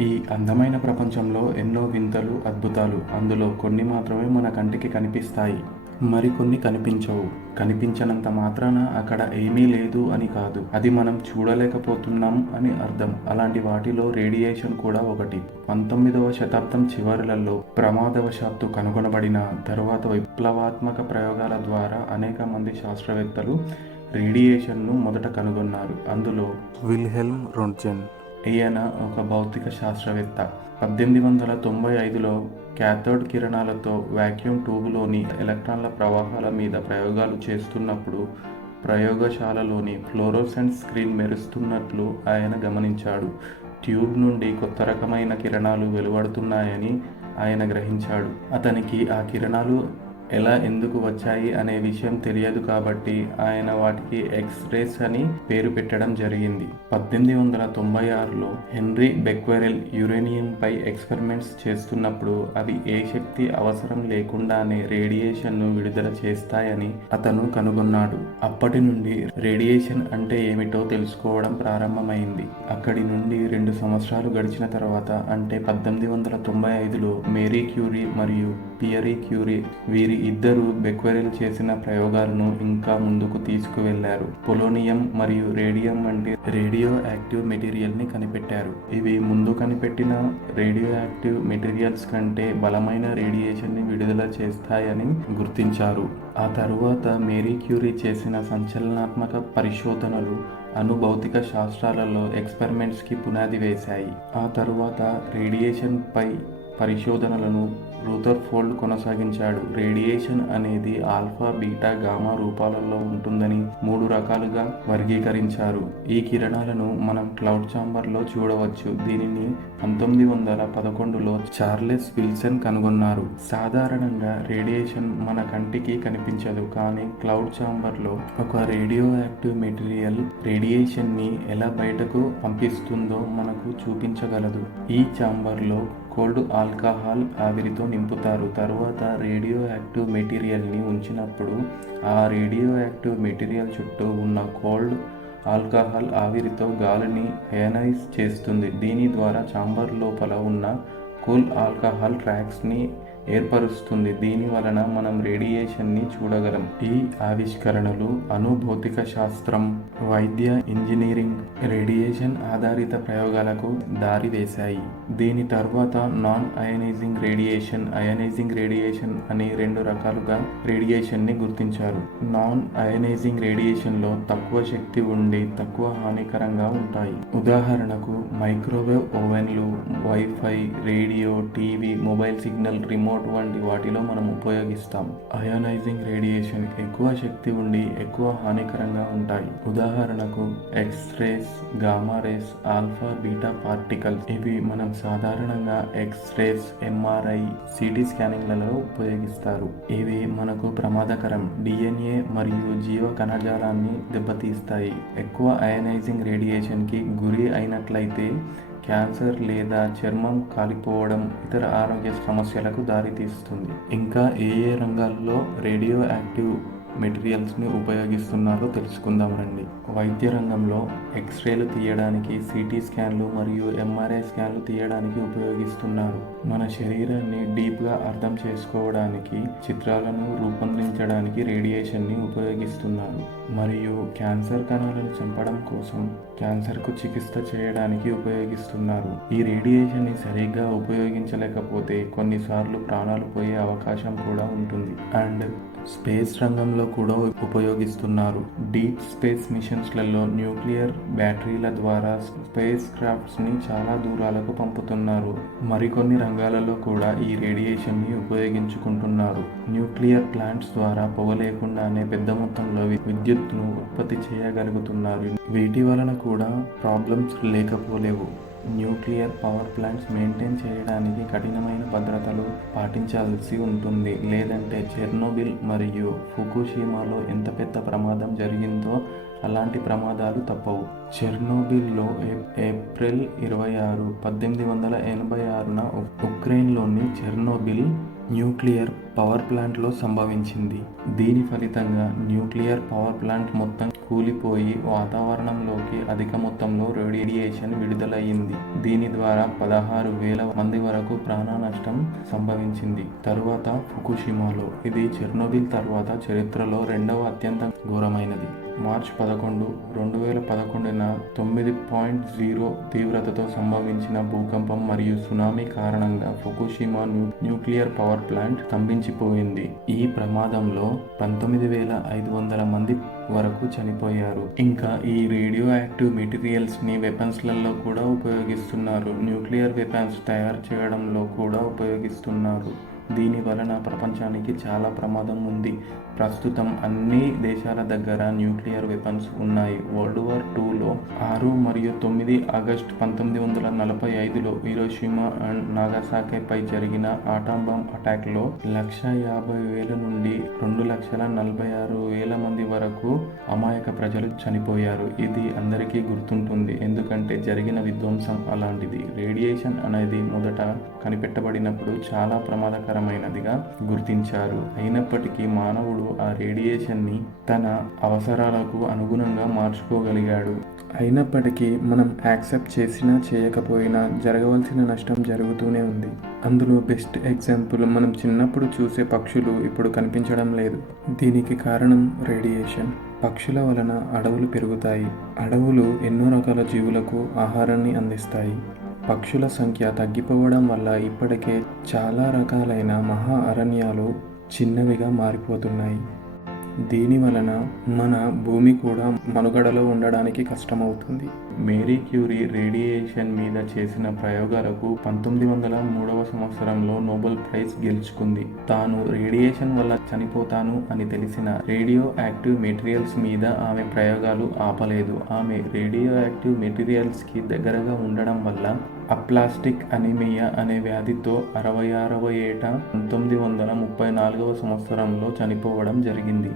ఈ అందమైన ప్రపంచంలో ఎన్నో వింతలు, అద్భుతాలు. అందులో కొన్ని మాత్రమే మన కంటికి కనిపిస్తాయి. మరికొన్ని కనిపించవు. కనిపించనంత మాత్రాన అక్కడ ఏమీ లేదు అని కాదు. అది మనం చూడలేకపోతున్నాం అని అర్థం. అలాంటి వాటిలో రేడియేషన్ కూడా ఒకటి. 19వ శతాబ్దం చివరలలో ప్రమాదవశాత్తు కనుగొనబడిన తరువాత విప్లవాత్మక ప్రయోగాల ద్వారా అనేక మంది శాస్త్రవేత్తలు రేడియేషన్ను మొదట కనుగొన్నారు. అందులో విల్హెల్మ్ రొంట్జెన్. ఈయన ఒక భౌతిక శాస్త్రవేత్త. 1895లో క్యాథోడ్ కిరణాలతో వాక్యూమ్ ట్యూబులోని ఎలక్ట్రాన్ల ప్రవాహాల మీద ప్రయోగాలు చేస్తున్నప్పుడు ప్రయోగశాలలోని ఫ్లోరోసెంట్ స్క్రీన్ మెరుస్తున్నట్లు ఆయన గమనించాడు. ట్యూబ్ నుండి కొత్త రకమైన కిరణాలు వెలువడుతున్నాయని ఆయన గ్రహించాడు. అతనికి ఆ కిరణాలు ఎలా ఎందుకు వచ్చాయి అనే విషయం తెలియదు కాబట్టి ఆయన వాటికి ఎక్స్-రేస్ అని పేరు పెట్టడం జరిగింది. 1896లో హెన్రీ బెక్వెరెల్ యురేనియంపై ఎక్స్పెరిమెంట్స్ చేస్తున్నప్పుడు అవి ఏ శక్తి అవసరం లేకుండానే రేడియేషన్ను విడుదల చేస్తాయని అతను కనుగొన్నాడు. అప్పటి నుండి రేడియేషన్ అంటే ఏమిటో తెలుసుకోవడం ప్రారంభమైంది. అక్కడి నుండి 2 సంవత్సరాలు గడిచిన తర్వాత అంటే 1895లో మేరీ క్యూరీ మరియు పియరీ క్యూరీ వీరి ఇద్దరు బెక్వెరెల్ చేసిన ప్రయోగాలను ఇంకా ముందుకు తీసుకువెళ్లారు. పొలోనియం మరియు రేడియం వంటి రేడియో యాక్టివ్ మెటీరియల్ని కనిపెట్టారు. ఇవి ముందు కనిపెట్టిన రేడియో యాక్టివ్ మెటీరియల్స్ కంటే బలమైన రేడియేషన్ని విడుదల చేస్తాయని గుర్తించారు. ఆ తరువాత మేరీ క్యూరీ చేసిన సంచలనాత్మక పరిశోధనలు అణుభౌతిక శాస్త్రాలలో ఎక్స్పెరిమెంట్స్కి పునాది వేశాయి. ఆ తరువాత రేడియేషన్ పై పరిశోధనలను రూదర్ఫోర్డ్ కొనసాగించాడు. రేడియేషన్ అనేది ఆల్ఫా, బీటా, గామా రూపాలలో ఉంటుందని 3 రకాలుగా వర్గీకరించారు. ఈ కిరణాలను మనం క్లౌడ్ ఛాంబర్లో చూడవచ్చు. దీనిని 1911లో చార్లెస్ విల్సన్ కనుగొన్నారు. సాధారణంగా రేడియేషన్ మన కంటికి కనిపించదు, కానీ క్లౌడ్ ఛాంబర్లో ఒక రేడియో యాక్టివ్ మెటీరియల్ రేడియేషన్ని ఎలా బయటకు పంపిస్తుందో మనకు చూపించగలదు. ఈ ఛాంబర్లో కోల్డ్ ఆల్కహాల్ ఆవిరితో నింపుతారు. తరువాత రేడియో యాక్టివ్ మెటీరియల్ని ఉంచినప్పుడు ఆ రేడియో యాక్టివ్ మెటీరియల్ చుట్టూ ఉన్న కోల్డ్ ఆల్కహాల్ ఆవిరితో గాలిని అయనైజ్ చేస్తుంది. దీని ద్వారా ఛాంబర్ లోపల ఉన్న కూల్ ఆల్కహాల్ ట్రాక్స్ని ఏర్పరుస్తుంది. దీని వలన మనం రేడియేషన్ని చూడగలం. ఈ ఆవిష్కరణలు అణుభౌతిక శాస్త్రం, వైద్య, ఇంజనీరింగ్, రేడియేషన్ ఆధారిత ప్రయోగాలకు దారి వేశాయి. దీని తర్వాత non ionizing radiation, ionizing radiation అని 2 రకాలుగా రేడియేషన్ని గుర్తించారు. నాన్ అయనైజింగ్ రేడియేషన్లో తక్కువ శక్తి ఉండి తక్కువ హానికరంగా ఉంటాయి. ఉదాహరణకు మైక్రోవేవ్ ఓవెన్లు, wifi, radio, TV, mobile signal, remote వంటి వాటిలో మనం ఉపయోగిస్తాం. అయోనైజింగ్ రేడియేషన్ ఎక్కువ శక్తి ఉండి ఎక్కువ హానికరంగా ఉంటాయి. ఉదాహరణకు X-race, gamma rays, alpha, beta particles. ఇవి మనం సాధారణంగా ఎక్స్-రేస్, ఎంఆర్ఐ, సిటీ స్కానింగ్లలో ఉపయోగిస్తారు. ఇవి మనకు ప్రమాదకరం. డిఎన్ఏ మరియు జీవ కణజాలాన్ని దెబ్బతీస్తాయి. ఎక్కువ అయనైజింగ్ రేడియేషన్కి గురి అయినట్లయితే క్యాన్సర్ లేదా చర్మం కాలిపోవడం, ఇతర ఆరోగ్య సమస్యలకు దారితీస్తుంది. ఇంకా ఏ రంగాల్లో రేడియో యాక్టివ్ మెటీరియల్స్ని ఉపయోగిస్తున్నారో తెలుసుకుందాం రండి. వైద్య రంగంలో ఎక్స్రేలు తీయడానికి, సిటీ స్కాన్లు మరియు ఎంఆర్ఐ స్కాన్లు తీయడానికి ఉపయోగిస్తున్నారు. మన శరీరాన్ని డీప్గా అర్థం చేసుకోవడానికి, చిత్రాలను రూపొందించడానికి రేడియేషన్ని ఉపయోగిస్తున్నారు. మరియు క్యాన్సర్ కణాలను చంపడం కోసం క్యాన్సర్కు చికిత్స చేయడానికి ఉపయోగిస్తున్నారు. ఈ రేడియేషన్ని సరిగ్గా ఉపయోగించలేకపోతే కొన్నిసార్లు ప్రాణాలు పోయే అవకాశం కూడా ఉంటుంది. అండ్ స్పేస్ రంగంలో కూడా ఉపయోగిస్తున్నారు. డీప్ స్పేస్ మిషన్స్లలో న్యూక్లియర్ బ్యాటరీల ద్వారా స్పేస్ క్రాఫ్ట్స్ని చాలా దూరాలకు పంపుతున్నారు. మరికొన్ని రంగాలలో కూడా ఈ రేడియేషన్ని ఉపయోగించుకుంటున్నారు. న్యూక్లియర్ ప్లాంట్స్ ద్వారా పొగ లేకుండానే పెద్ద మొత్తంలో విద్యుత్తును ఉత్పత్తి చేయగలుగుతున్నారు. వీటి వలన కూడా ప్రాబ్లమ్స్ లేకపోలేవు. న్యూక్లియర్ పవర్ ప్లాంట్స్ మెయింటైన్ చేయడానికి కఠినమైన భద్రతలు పాటించాల్సి ఉంటుంది. లేదంటే చెర్నోబిల్ మరియు ఫుకుషిమాలో ఎంత పెద్ద ప్రమాదం జరిగిందో అలాంటి ప్రమాదాలు తప్పవు. చెర్నోబిల్లో ఏప్రిల్ 26, 1886న ఉక్రెయిన్లోని చెర్నోబిల్ న్యూక్లియర్ పవర్ ప్లాంట్లో సంభవించింది. దీని ఫలితంగా న్యూక్లియర్ పవర్ ప్లాంట్ మొత్తం కూలిపోయి వాతావరణంలోకి అధిక మొత్తంలో రేడియేషన్ విడుదలయ్యింది. దీని ద్వారా 16,000 మంది వరకు ప్రాణ నష్టం సంభవించింది. తరువాత ఫుకుషిమాలో, ఇది చెర్నోబిల్ తర్వాత చరిత్రలో రెండవ అత్యంత ఘోరమైనది. మార్చి 11, 2011న 9.0 తీవ్రతతో సంభవించిన భూకంపం మరియు సునామీ కారణంగా ఫుకుషిమా న్యూక్లియర్ పవర్ ప్లాంట్ స్తంభించిపోయింది. ఈ ప్రమాదంలో 19,500 మంది వరకు చనిపోయారు. ఇంకా ఈ రేడియో యాక్టివ్ మెటీరియల్స్ ని వెపన్స్లలో కూడా ఉపయోగిస్తున్నారు. న్యూక్లియర్ వెపన్స్ తయారు చేయడంలో కూడా ఉపయోగిస్తున్నారు. దీని వలన ప్రపంచానికి చాలా ప్రమాదం ఉంది. ప్రస్తుతం అన్ని దేశాల దగ్గర న్యూక్లియర్ వెపన్స్ ఉన్నాయి. వరల్డ్ వార్ 2లో 6 మరియు 9 ఆగస్టు 1945లో హిరోషిమా అండ్ నాగసాకిపై జరిగిన ఆటం బాంబ్ అటాక్లో 150,000 నుండి 2,46,000 మంది వరకు అమాయక ప్రజలు చనిపోయారు. ఇది అందరికీ గుర్తుంటుంది, ఎందుకంటే జరిగిన విధ్వంసం అలాంటిది. రేడియేషన్ అనేది మొదట కనిపెట్టబడినప్పుడు చాలా ప్రమాదకరమైనదిగా గుర్తించారు. అయినప్పటికీ మానవుడు ఆ రేడియేషన్ని తన అవసరాలకు అనుగుణంగా మార్చుకోగలిగాడు. అయినప్పటికీ మనం యాక్సెప్ట్ చేసినా చేయకపోయినా జరగవలసిన నష్టం జరుగుతూనే ఉంది. అందులో బెస్ట్ ఎగ్జాంపుల్ మనం చిన్నప్పుడు చూసే పక్షులు ఇప్పుడు కనిపించడం లేదు. దీనికి కారణం రేడియేషన్. పక్షుల వలన అడవులు పెరుగుతాయి. అడవులు ఎన్నో రకాల జీవులకు ఆహారాన్ని అందిస్తాయి. పక్షుల సంఖ్య తగ్గిపోవడం వల్ల ఇప్పటికే చాలా రకాలైన మహా అరణ్యాలు చిన్నవిగా మారిపోతున్నాయి. దీని వలన మన భూమి కూడా మనుగడలో ఉండడానికి కష్టమవుతుంది. మేరీ క్యూరీ రేడియేషన్ మీద చేసిన ప్రయోగాలకు 1903 సంవత్సరంలో నోబెల్ ప్రైజ్ గెలుచుకుంది. తాను రేడియేషన్ వల్ల చనిపోతాను అని తెలిసిన రేడియో యాక్టివ్ మెటీరియల్స్ మీద ఆమె ప్రయోగాలు ఆపలేదు. ఆమె రేడియో యాక్టివ్ మెటీరియల్స్ కి దగ్గరగా ఉండడం వల్ల అప్లాస్టిక్ అనీమియా అనే వ్యాధితో 66వ ఏట 1934 సంవత్సరంలో చనిపోవడం జరిగింది.